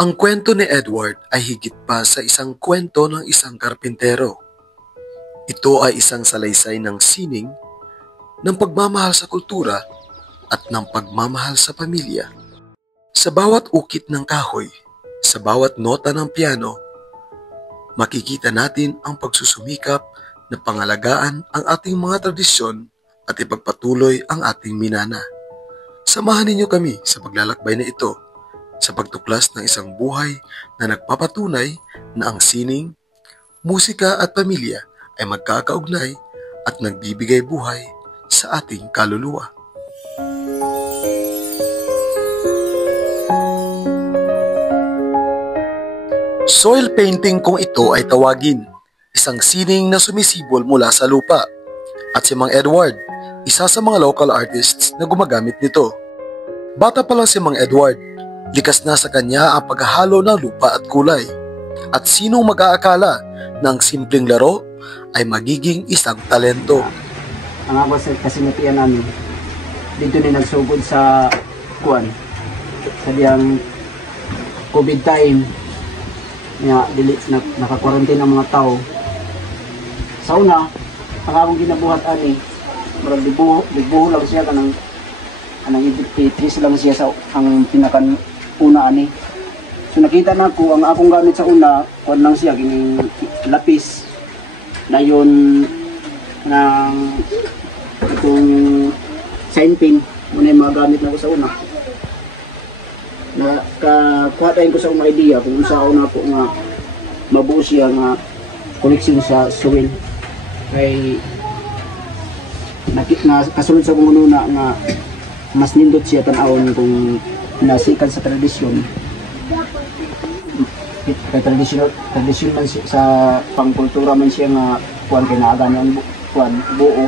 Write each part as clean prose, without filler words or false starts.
Ang kwento ni Edward ay higit pa sa isang kwento ng isang karpintero. Ito ay isang salaysay ng sining, ng pagmamahal sa kultura at ng pagmamahal sa pamilya. Sa bawat ukit ng kahoy, sa bawat nota ng piano, makikita natin ang pagsusumikap na pangalagaan ang ating mga tradisyon at ipagpatuloy ang ating minana. Samahan ninyo kami sa paglalakbay na ito sa pagtuklas ng isang buhay na nagpapatunay na ang sining, musika at pamilya ay magkakaugnay at nagbibigay buhay sa ating kaluluwa. Soil painting kung ito ay tawagin, isang sining na sumisibol mula sa lupa. At si Mang Edward, isa sa mga local artists na gumagamit nito. Bata pa lang si Mang Edward, likas na sa kanya ang paghahalo ng lupa at kulay. At sinong mag-aakala na ang simpleng laro ay magiging isang talento? Ang ako kasi natiyan namin, dito ni nagsugod sa kuwan, sa diyang COVID time, naka-quarantine ang mga tao. Sa una, ang akong ginabuhat ani, marag dibuho lang siya kanang itris lang siya sa ang pinakan una ani. So nakita na ko ang akong gamit sa una, kuan lang siya kining lapis na yun ng itong sign pin muna yung mga gamit na ko sa una. Nakakuha tayo ko sa mga idea kung saan na po nga mabuo siya nga collection sa soil. Kay kasunod sa kong una nga mas nindot siya tanawon kung nasikan sa tradisyon. Kay tradisyon man siya, sa pangkultura man siya nga kuan kay naagan ang kuan buo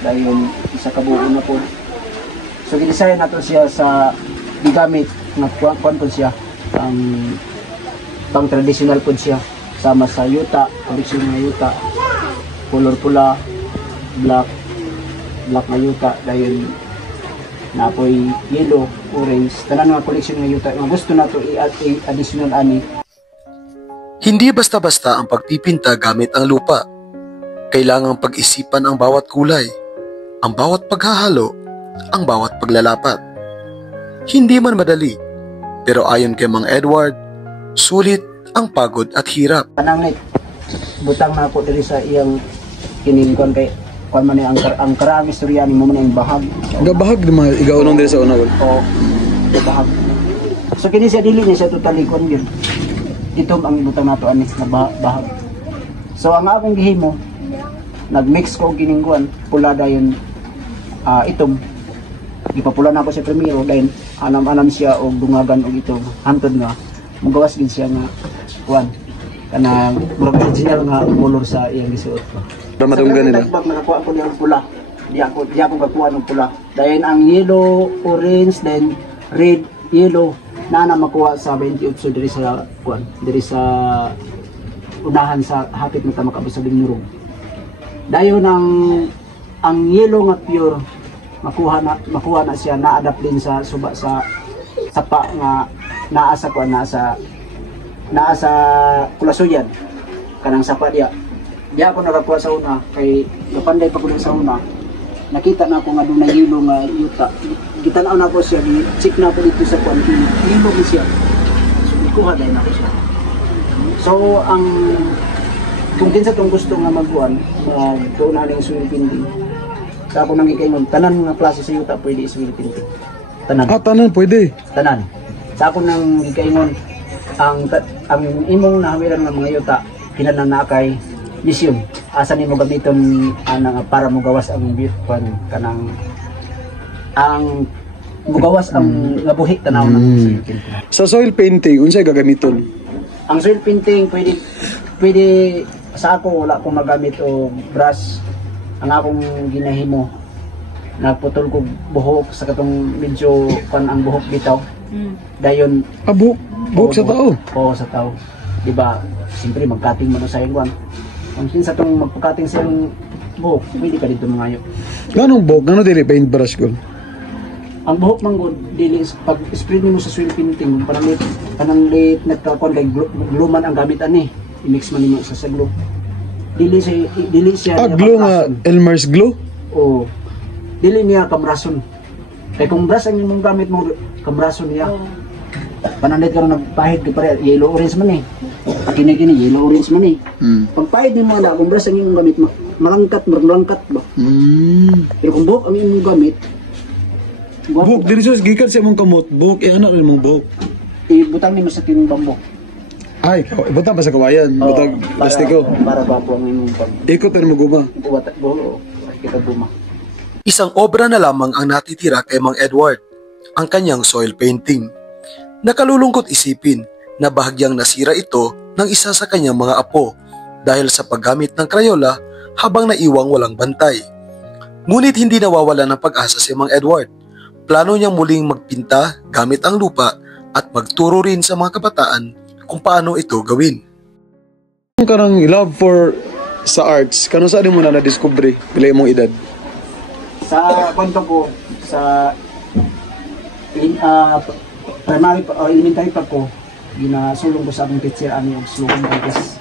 dahil isa ka buo na po. So gidesign nato siya sa gigamit nga kuan po siya ang pang traditional po siya sama sa yuta, koleksyon ng yuta, color pula, black na yuta dahil napoy yellow, orange, tanan nga koleksyon ng yuta nga gusto nato i-additional ani. Hindi basta-basta ang pagpipinta gamit ang lupa. Kailangang pag-isipan ang bawat kulay, ang bawat paghahalo, ang bawat paglalapat. Hindi man madali, pero ayon kay Mang Edward, sulit ang pagod at hirap. Kanang butang na ako diri sa iyang kiningkon kay kuan man ang karaang istorya ni mo man ang bahag. Gabahag naman igaw nung diri sa una. Oo. Bahag. So kini siya dili niya siya totally kon gyud. Ito ang butang nato ani na bahag. So ang akong gihimo nagmix ko og kining kuan pula dayon itom. Ipapula na ako sa primero dayon anam-anam siya og dungagan og ito hantod nga magawas gid siya nga kuan kanang original nga color sa iyang gisuot ko. Damadunggan nila. Pag nakakuha ko niyang pula, di ako kakuha ng pula. Dayon ang yellow, orange, then red, yellow na makuha sa 28 diri sa kuan, diri sa unahan sa hapit na tamakabot sa Binurong. Dayon ang yellow nga pure makuha na siya na-adapt din sa suba sa sapa nga naa sa kuan naa sa Kulasuyan kanang sapa diya. Diya ako nakakuha sa una kay napanday pa ko sa una. Nakita na ako nga doon na yelo nga yuta. Gitanaw na ko siya, check na ako dito sa kuan yelo ni siya. So ikuha din ako siya. So ang kung kinsa tong gusto nga magkuan, doon na yung soil painting. Sa ako nang gikaingon, tanan nga klase sa yuta pwede soil painting. Tanan. Tanan pwede. Tanan. Sa ako nang gikaingon, ang imong nahawiran nga mga yuta kinahanglan na kay lisyon. Asa nimo gamiton para mugawas ang bitpan kanang ang mugawas ang labuhi tanaw ng Sa soil painting unsay gagamiton? Ang soil painting pwede sa ako wala akong magamit og brush. Ang akong ginahimo nagputol ko buhok sa katong medyo kan ang buhok bitaw. Dayon buhok sa tao. Oo, sa tao. Di ba? Siyempre magkating mo sa iyong kung kinsa tong magpakating sa iyong buhok, pwede ka dito mangayo. Ganong buhok, gano dili paint brush ko? Ang buhok manggod dili pag spread nimo sa soil painting pananglit nagkakuan kay gluman ang gamit ani i-mix man nimo sa glue. Dili siya Glow nga, Elmer's glow? o dili niya kamrason. Kay kung brush ang imong gamit mo kamrason niya. Pananlit ka rin nagpahid ka pare yellow orange man eh. Kini yellow orange man eh. Pag pahid nimo na kung brush ang imong gamit malangkat ba. Pero kung buhok ang imong gamit Buhok, diri sa gikan sa imong kamot, buhok, anak rin mong buhok. ibutang nimo sa tinong bambok. Ay, buta pa sa kawayan, butang plastiko. Para bago ang imong pag Ikot na mo guma. buwat kita buma. Isang obra na lamang ang natitira kay Mang Edward, ang kanyang soil painting. Nakalulungkot isipin na bahagyang nasira ito ng isa sa kanyang mga apo dahil sa paggamit ng Crayola habang naiwang walang bantay. Ngunit hindi nawawala ng pag-asa si Mang Edward. Plano niyang muling magpinta gamit ang lupa at magturo rin sa mga kabataan kung paano ito gawin. Kung kanang love for sa arts, kano saan mo na na-discovery bila imong edad? Sa kwento ko sa primary or elementary pa ko ginasulong ko sa akong teacher ani og slogan contest.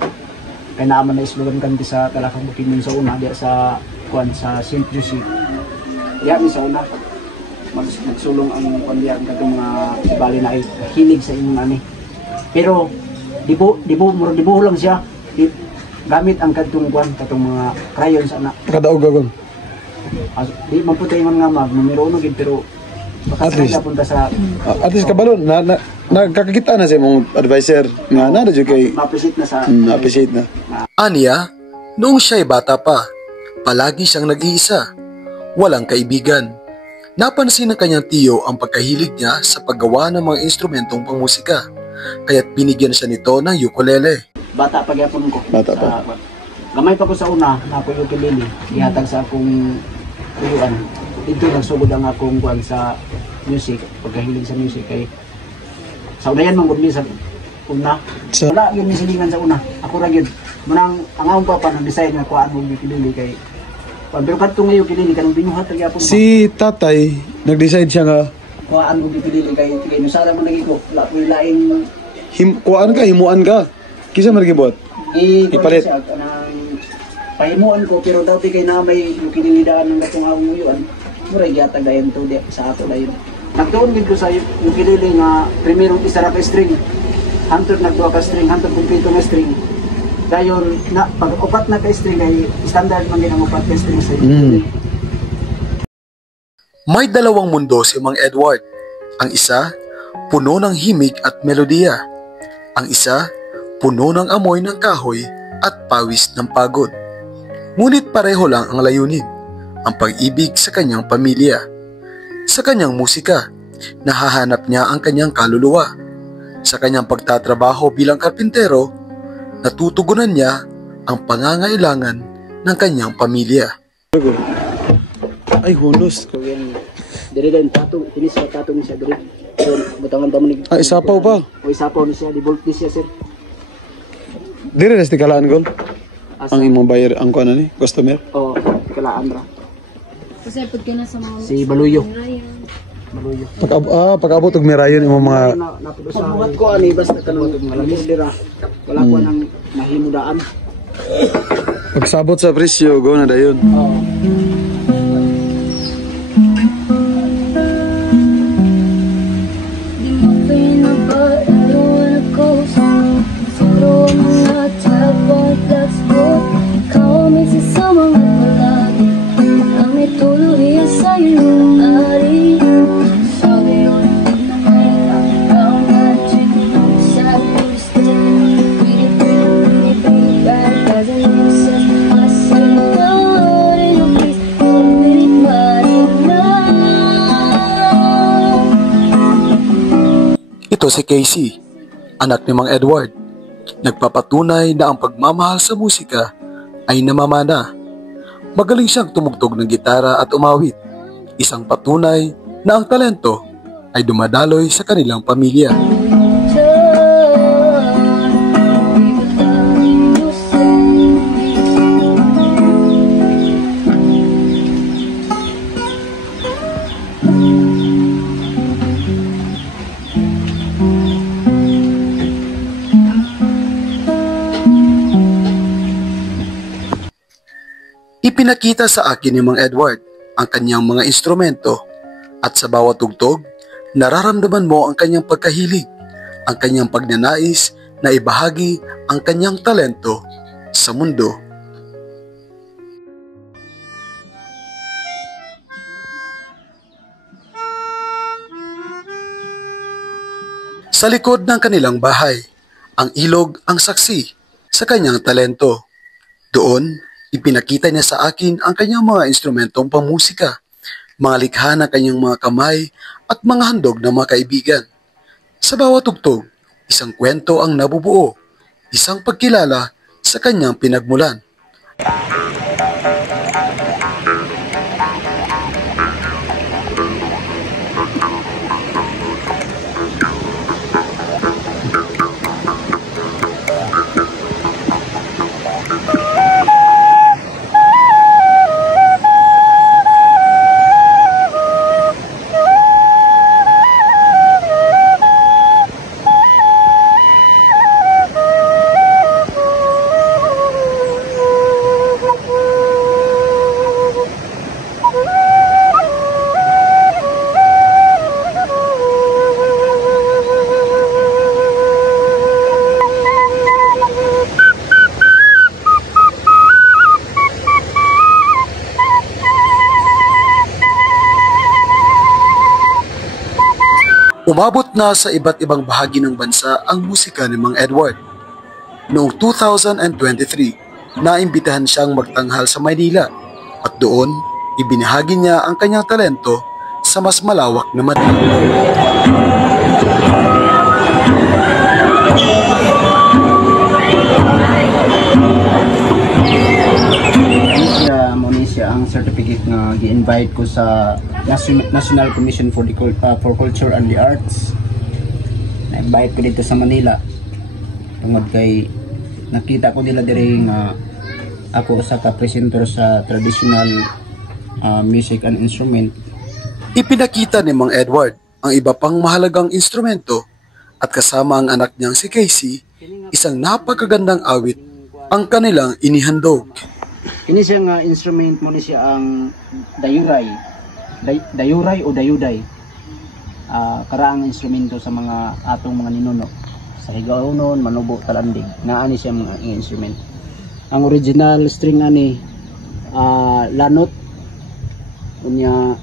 Kay naaman na slogan contest sa Talakang Bukidnon sa una diya sa sa St. Jose. Diya mi sa una magsulong ang kandiyan katong mga bali na ay hilig sa inyong ani. Pero dibo lang siya. Gamit ang katong mga crayon sa na. Kadaog gagawin. Di man po tayo man nga numero 1 gid pero At least. punta sa At least kabalo, nagkakakita na sa imong advisor nga na radyo kay ma-appreciate na sa appreciate na. Aniya, noong siya'y bata pa, palagi siyang nag-iisa. Walang kaibigan. Napansin ng kanyang tiyo ang pagkahilig niya sa paggawa ng mga instrumentong pangmusika, kaya't binigyan siya nito ng ukulele. bata pa gyapon ko. Bata pa. Gamay pa ko sa una na ko ukulele, ihatag sa akong kuyuan. Dito nagsugod ang akong kuan sa music, pagkahilig sa music kay sa unayan man gud mi sa una. Wala yun misilingan sa una. Ako ra gyud. Munang ang akong papa nag-decide nga kuan og ukulele kay pero kadtong ngayon ukulele kanang binuhat ra gyapon. Si tatay, nag-decide siya nga kuan og ukulele kay nusara man nagiko. Wala ko laing kuan ka, himuan ka. Kisa man gibot? Ipalit. Pahimuan ko pero daw kay na may ukulele-daan ng gatong akong nguyuan. Mura gyatag dayon to sa ato dayon. Nagtuon gid ko sa ukulele nga primero isa ra ka string. Hantod nagduha ka string, hantod kumpleto nga string. Dayon na pag upat na ka string ay standard man gid ang upat ka string sa ukulele. May dalawang mundo si Mang Edward. Ang isa, puno ng himig at melodiya. Ang isa, puno ng amoy ng kahoy at pawis ng pagod. Ngunit pareho lang ang layunin, ang pag-ibig sa kanyang pamilya. Sa kanyang musika, nahahanap niya ang kanyang kaluluwa. Sa kanyang pagtatrabaho bilang karpintero, natutugunan niya ang pangangailangan ng kanyang pamilya. Ay, hunos. Diri din tato, ini sa tato ni siya diri. Butangan pa mo ni. Ay, isapaw pa. O isapaw ni siya, di bolt ni siya sir. Dire na kalaan gol. Ang imong buyer ang kuan ni, customer. Oh, kalaan ra. Kasi pag ka na sa mga Si Baluyo. Baluyo. Pag-abot og merayon imong mga Pagbuhat ko ani basta kanang malagis dira. Wala ko nang mahimudaan. pagsabot sa presyo, go na dayon. Oh. di mo pinabot, I don't wanna go siguro ang mga telephone flags ko. Ikaw ang minsan sa mga palagi ang may tuloy sa iyong ari. Sabi ko hindi naman ikaw magic. Sabi ko still pretty bad doesn't make sense. I say no, little please don't really matter now. Ito si Casey, anak ni Mang Edward. Nagpapatunay na ang pagmamahal sa musika ay namamana. Magaling siyang tumugtog ng gitara at umawit. Isang patunay na ang talento ay dumadaloy sa kanilang pamilya. Ipinakita sa akin ni Mang Edward ang kanyang mga instrumento at sa bawat tugtog, nararamdaman mo ang kanyang pagkahilig, ang kanyang pagnanais na ibahagi ang kanyang talento sa mundo. Sa likod ng kanilang bahay, ang ilog ang saksi sa kanyang talento. Doon, ipinakita niya sa akin ang kanyang mga instrumentong pangmusika, mga likha ng kanyang mga kamay at mga handog ng mga kaibigan. Sa bawat tugtog, isang kwento ang nabubuo, isang pagkilala sa kanyang pinagmulan. Umabot na sa iba't ibang bahagi ng bansa ang musika ni Mang Edward. Noong 2023, naimbitahan siyang magtanghal sa Maynila at doon, ibinahagi niya ang kanyang talento sa mas malawak na Manila. Siya ang certificate nga gi-invite ko sa National Commission for Culture and the Arts. Na-invite ko dito sa Manila. Tungod kay nakita ko nila dire nga ako sa ka-presenter sa traditional music and instrument. Ipinakita ni Mang Edward ang iba pang mahalagang instrumento at kasama ang anak niyang si Casey, isang napakagandang awit ang kanilang inihandog. Kini siya nga instrument mo ni siya ang dayuray. Dayuray o dayuday. Karaang instrumento sa mga atong mga ninuno. Sa higaunon, manubo, talandig. Naani siya mga instrument. Ang original string ani lanot. Unya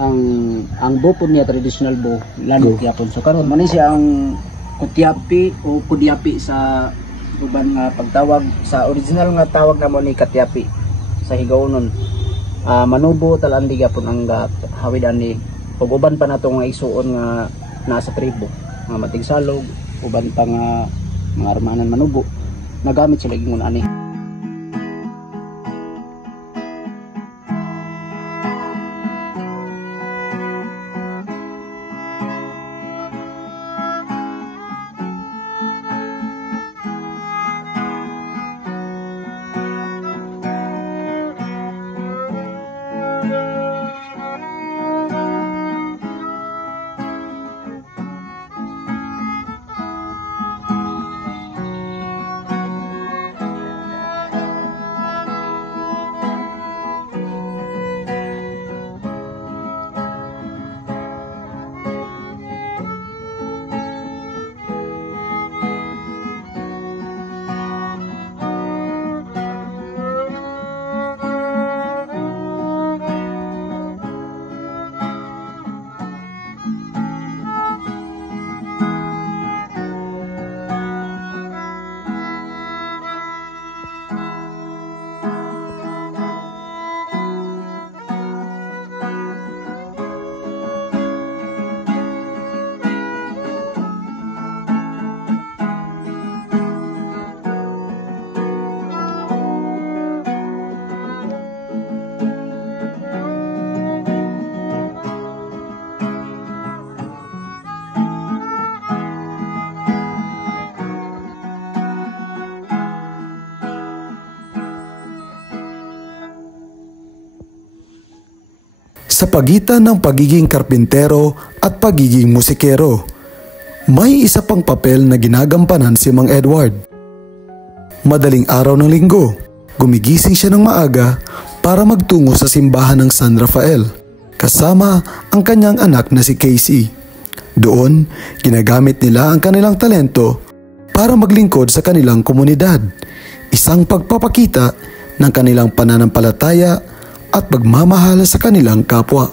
ang bow po niya traditional bow, lanot yapon. So karon mo ni siya ang kutyapi o kudyapi sa uban nga pagtawag sa original nga tawag na mo ni katyapi sa higaunon. Manubo talandig yapon ang hawid ani ug uban pa nato nga isuon nga nasa tribo nga matigsalog uban pa nga mga armanan manubo nagamit sila ingon ani. Sa pagitan ng pagiging karpintero at pagiging musikero, may isa pang papel na ginagampanan si Mang Edward. Madaling araw ng linggo, gumigising siya ng maaga para magtungo sa simbahan ng San Rafael kasama ang kanyang anak na si Casey. Doon, ginagamit nila ang kanilang talento para maglingkod sa kanilang komunidad, isang pagpapakita ng kanilang pananampalataya at pagmamahal sa kanilang kapwa.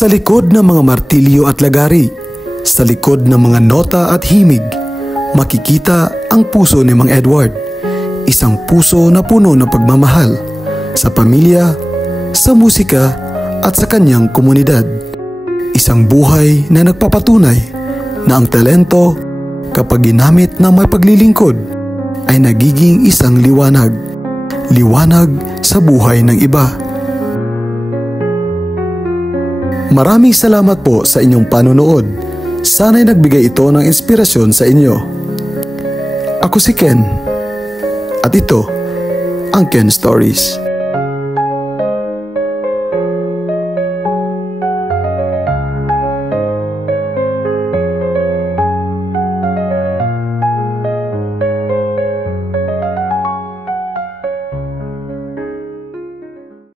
Sa likod ng mga martilyo at lagari, sa likod ng mga nota at himig, makikita ang puso ni Mang Edward. Isang puso na puno ng pagmamahal sa pamilya, sa musika at sa kanyang komunidad. Isang buhay na nagpapatunay na ang talento, kapag ginamit ng may paglilingkod, ay nagiging isang liwanag. Liwanag sa buhay ng iba. Maraming salamat po sa inyong panunood. Sana'y nagbigay ito ng inspirasyon sa inyo. Ako si Ken. At ito, ang Ken Stories.